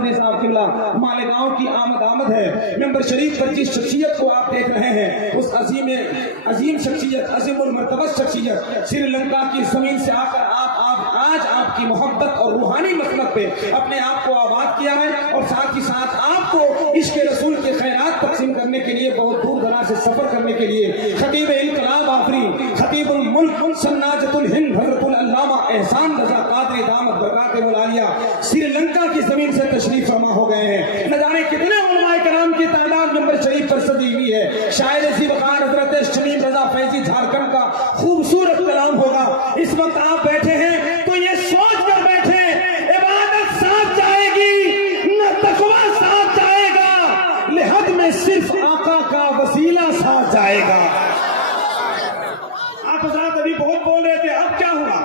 مدنی صاحب قبلہ مالیگاؤں کی آمد ہے۔ ممبر شریف پر جس شخصیت کو آپ دیکھ رہے ہیں اس عظیم شخصیت، عظیم المرتبہ شخصیت سری لنکا کی زمین سے آ کر آج آپ کی محبت اور روحانی مسلک پہ اپنے آپ کو آباد کیا ہے، اور ساتھ ہی ساتھ آپ کو عشق رسول کے خیرات تقسیم کرنے کے لیے بہت دور دراز سے سفر کرنے کے لیے خطیب انقلاب آفری، خطیب الملک، سناجت الہند حضرت العلامہ احسان رضا قادری دامت برکاتہ العالیہ سری لنکا کی زمین سے تشریف فرما ہو گئے ہیں۔ نہ جانے کتنے علماء کرام کی تعداد ممبر شریف پر سجی ہوئی ہے۔ شاعر ذی وقار حضرت شمیم رضا فیضی جھارکھنڈ کا خوبصورت کلام ہوگا۔ اس وقت آپ بیٹھے ہیں تو یہ سوچ کر بیٹھے عبادت ساتھ جائے گی نہ تقویٰ ساتھ جائے گا، لحد میں صرف آقا کا وسیلہ ساتھ جائے گا۔ آپ حضرات ابھی بہت بول رہے تھے، اب کیا ہوا؟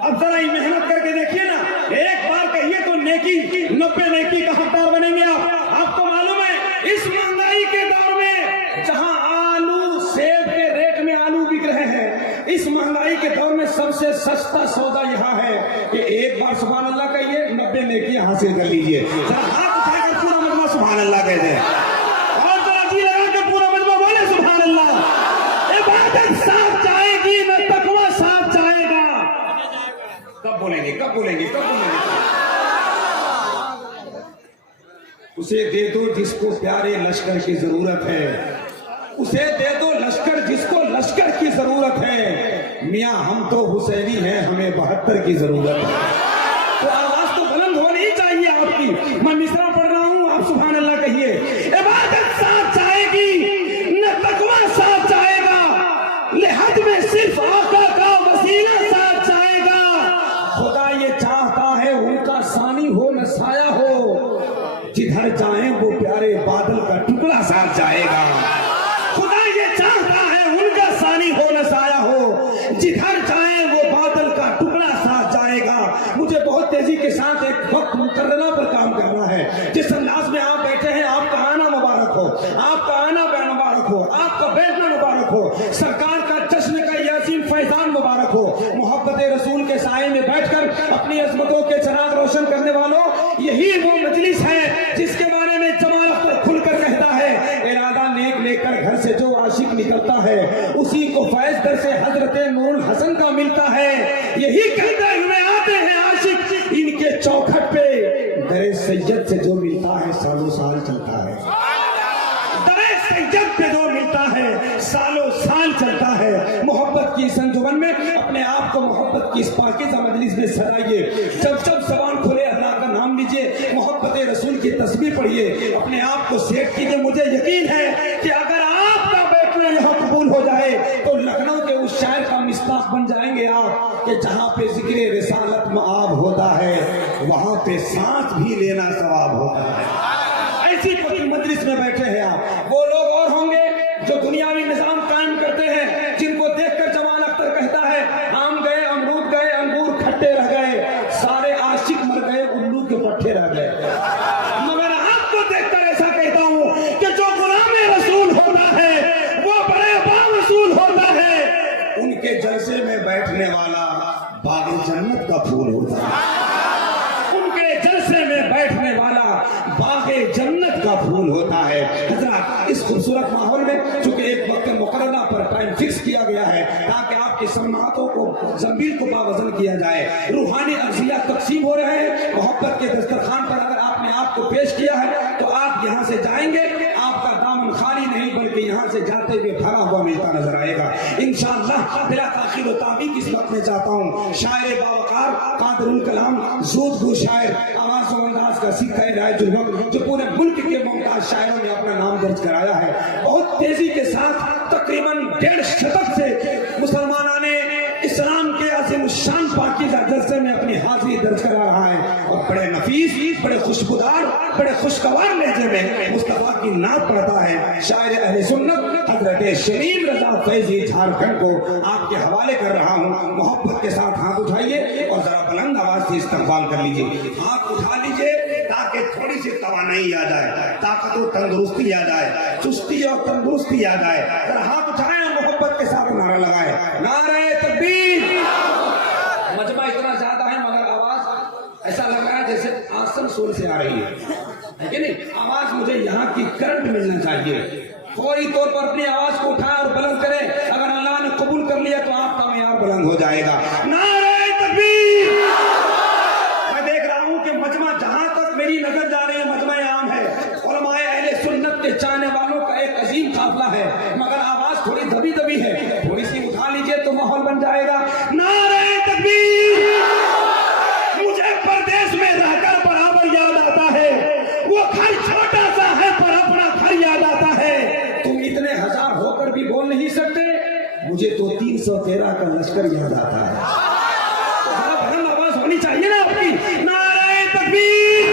اب ذرا ہی محنت کر کے دیکھیے نا، ایک بار کہیے تو نیکی 90 نیکی کا حقدار بنیں گے آپ کو معلوم ہے اس مہنگائی کے دور میں جہاں آلو سیب کے ریٹ میں آلو بک رہے ہیں، اس مہنگائی کے دور میں سب سے سستا سودا یہاں ہے کہ ایک بار سبحان اللہ کہیے 90 نیکی حاصل کر لیجئے۔ ذرا ہاتھ اٹھا کر پورا مجمع سبحان اللہ کہہ دیں، اور ذرا جی لگا کے پورا مجمع بولے سبحان اللہ۔ عبادت ساتھ جائے گی نہ تقویٰ ساتھ جائے گا۔ کب بولیں گے کب بولیں گے کب بولیں گے؟ اسے دے دو جس کو پیارے لشکر کی ضرورت ہے، اسے دے دو لشکر جس کو لشکر کی ضرورت ہے، میاں ہم تو حسینی ہیں ہمیں 72 کی ضرورت ہے۔ تو آواز تو بلند ہونی چاہیے آپ کی۔ میں مصرع پڑھ رہا ہوں، آپ سبحان اللہ کہیے۔ عبادت ساتھ جائے گی نہ تقویٰ ساتھ جائے گا، لحد میں صرف آقا کا وسیلہ ساتھ جائے گا۔ خدا یہ چاہتا ہے ان کا ثانی ہو نہ سایہ ہو، جدھر جائیں وہ پیارے بادل کا ٹکڑا ساتھ جائے گا۔ خدا یہ چاہتا ہے ان کا ثانی ہو نہ سایہ ہو، جدھر جائیں وہ بادل کا ٹکڑا ساتھ جائے گا۔ مجھے بہت تیزی کے ساتھ ایک وقت مقررہ پر کام کرنا ہے۔ جس انداز میں آپ بیٹھے ہیں، آپ کا آنا مبارک ہو، آپ کا آنا مبارک ہو، آپ کا بیٹھنا مبارک ہو، سرکار کا جشن کا یہ عظیم فیضان مبارک ہو۔ محبت رسول کے سائے میں بیٹھ کر اپنی عظمتوں کے چراغ روشن کرنے والوں، یہی وہ مجلس ہے جس کے بارے میں جمال اختر کھل کر کہتا ہے، ارادہ نیک لے کر گھر سے جو عاشق نکلتا ہے اسی کو فیض در سے حضرت نور الحسن کا ملتا ہے۔ یہی کہتے ہوئے آتے ہیں عاشق ان کے چوکھٹ پہ، در سید سے جو ملتا ہے سالوں سال چلتا ہے، در سید پہ جو ملتا ہے سالوں سال چلتا ہے۔ محبت کی اس انجمن میں اپنے آپ کو محبت کی اس پاکیزہ مجلس میں سجائیے۔ جب جب زبان کھلے اللہ کا نام لیجئے، محبت رسول کی تسبیح پڑھیے، اپنے آپ کو سیٹ کیجئے۔ مجھے یقین ہے کہ اگر آپ کا بیٹھنا یہاں قبول ہو جائے تو لکھنؤ کے اس شاعر کا مصداق بن جائیں گے آپ کہ جہاں پہ ذکر رسالت مآب ہوتا ہے وہاں پہ سانس بھی لینا ثواب ہوتا ہے۔ ایسی پکی مجلس میں بیٹھے ہیں آپ۔ وہ لوگ اور ہوں گے جو دنیاوی نظام قائم کرتے ہیں، جن کو دیکھ کر جمال اختر کہتا ہے آم گئے امرود گئے انگور کھٹے رہ گئے، سارے عاشق مر گئے الو کے پٹھے رہ گئے۔ مگر آپ کو دیکھ کر ایسا کہتا ہوں کہ جو غلام رسول ہوتا ہے وہ بڑے باوصول ہوتا ہے، ان کے جلسے میں بیٹھنے والا باغ جنت کا پھول ہوتا ہے، ان کے جلسے میں بیٹھنے والا باغ جنت کا پھول ہوتا ہے۔ حضرات اس خوبصورت ماحول میں چونکہ ایک وقت مقررہ پر ٹائم فکس کیا گیا ہے تاکہ آپ کی سماعتوں کو زنبیل کو باوزن کیا جائے، روحانی اغذیہ تقسیم ہو رہے ہیں۔ محبت کے دسترخوان پر اگر آپ نے آپ کو پیش کیا ہے تو آپ یہاں سے جائیں گے، آپ کا دامن خالی نہیں بلکہ یہاں سے جاتے ہوئے بھرا ہوا ملتا نظر آئے گا انشاءاللہ۔ بلا تاخیر و تعمیق اس وقت میں چاہتا ہوں شاعر باوقار قادر الکلام زود گو شاعر، آواز و انداز کا سکہ رائج الوقت، جو پورے ملک کے ممتاز شاعروں نے اپنا نام درج کرایا ہے، بہت تیزی کے ساتھ تقریباً 1.5 شتک سے مسلمانان اسلام کے عظیم الشان پاکیزہ جلسے میں اپنی حاضری درج کرا رہا ہے، اور بڑے نفیس، بڑے خوشبودار، بڑے خوشگوار لہجے میں مصطفیٰ کی نعت پڑھتا ہے شاعر اہل سنت حضرت شمیم رضا فیضی جھارکھنڈ کو آپ کے حوالے کر رہا ہوں۔ محبت کے ساتھ ہاتھ اٹھائیے اور ذرا بلند آواز سے استقبال کر لیجیے۔ ہاتھ اٹھا لیجیے تاکہ تھوڑی سی توانائی آ جائے، طاقت و تندرستی آ جائے، چستی اور تندرستی آ جائے۔ ذرا ہاتھ اٹھائیں اور محبت کے ساتھ نعرہ لگائے، نعرہ تکبیر۔ مجمع اتنا زیادہ ہے مگر آواز ایسا لگ رہا ہے جیسے آسن سولہ زور سے آ رہی ہے کہ نہیں؟ آواز مجھے یہاں کی کرنٹ ملنا چاہیے. فوری طور پر اپنی آواز کو اٹھائیں اور بلند کریں. اگر اللہ نے قبول کر لیا تو آپ کا معیار بلند ہو جائے گا. نعرہ تکبیر. میں دیکھ رہا ہوں کہ مجمع جہاں تک میری نظر جا رہی ہے مجمع عام ہے. علماء اہل سنت کے چاہنے والوں کا ایک عظیم قافلہ ہے, مگر آواز تھوڑی دبی دبی ہے. تھوڑی سی اٹھا لیجئے تو ماحول بن جائے گا. نعرہ تکبیر. مجھے پردیس میں رہ کر برابر یاد آتا ہے وہ گھر چھوٹا سا ہے پر اپنا گھر یاد آتا ہے. تم اتنے ہزار ہو کر بھی بول نہیں سکتے, مجھے تو 313 کا لشکر یاد آتا ہے. بلند آواز ہونی چاہیے نا اپنی. نعرہ تکبیر.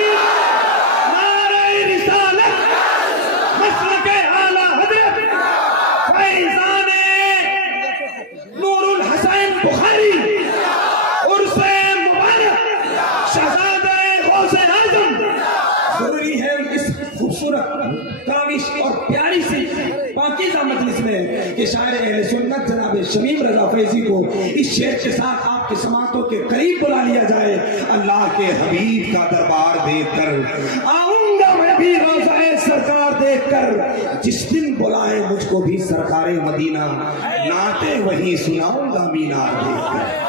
نعرہ رسالت. مسلک اعلی حضرت فیضان نور الحسین بخاری عرس مبارک شہزادہ غوث اعظم. ضروری ہے اس خوبصورت کاوش اور پیاری سی پاکیزہ مجلس میں کہ شاعر اہل سنت جناب شمیم رضا فیضی کو اس شعر کے ساتھ آپ کی سماعتوں کے قریب بلا لیا جائے. اللہ کے حبیب کا دربار دیکھ کر آؤں گا میں بھی روضہ سرکار دیکھ کر. جس دن بلائے مجھ کو بھی سرکار مدینہ, نعتیں وہیں سناؤں گا مینار دیکھ کر.